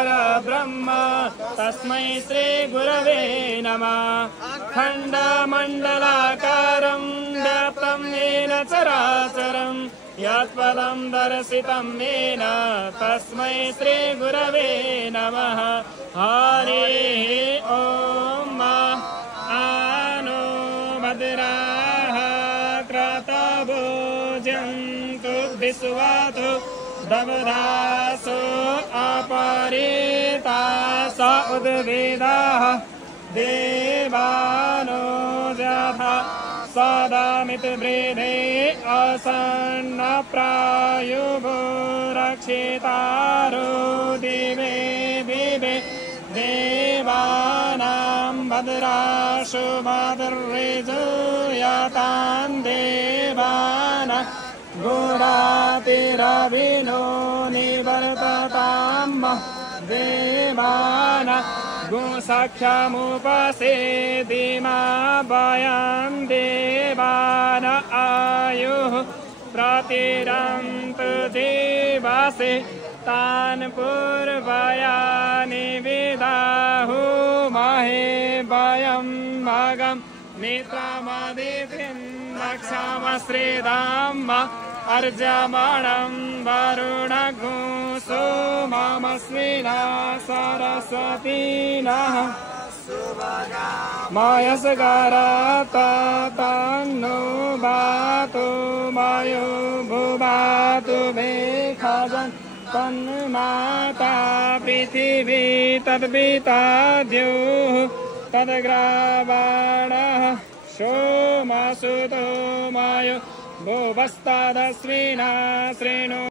परब्रह्म तस्मै श्रीगुरवे नमः। अखण्डमण्डलाकारं व्याप्तं येन चराचरं यत्पदं दर्शितं येन तस्मै श्रीगुरवे नमः। हरिः ॐ। आनो भद्राः क्रतभोजन्तु विश्वातो दवदासो अपरितास उद्भिदाः देवानो यथा सदामितवृद्धे असन्नप्रायुभो रक्षितारो दिवे दिवे देवानां भद्राशु भद्रैर्जूयतां देवानां गुणातिरविनो निवर्ततां देवानां गुणसख्यमुपसेदिमा वयं देवान आयुः प्रतिरन्तु जीवसे तान् पूर्वयानि विदाहुमहे वयं भगं मित्रमदितिं रक्षामश्रीदाम् अर्जमणं वरुणगुं सोममस्मिना सरस्वतीनः मयस्करतन्नो बातो मयो भुवातु भेखजन् तन्माता पृथिवी तद्पिता द्युः तद्ग्रावाणः सोमसुतो मयो भुवस्तदस्विना श्रेणु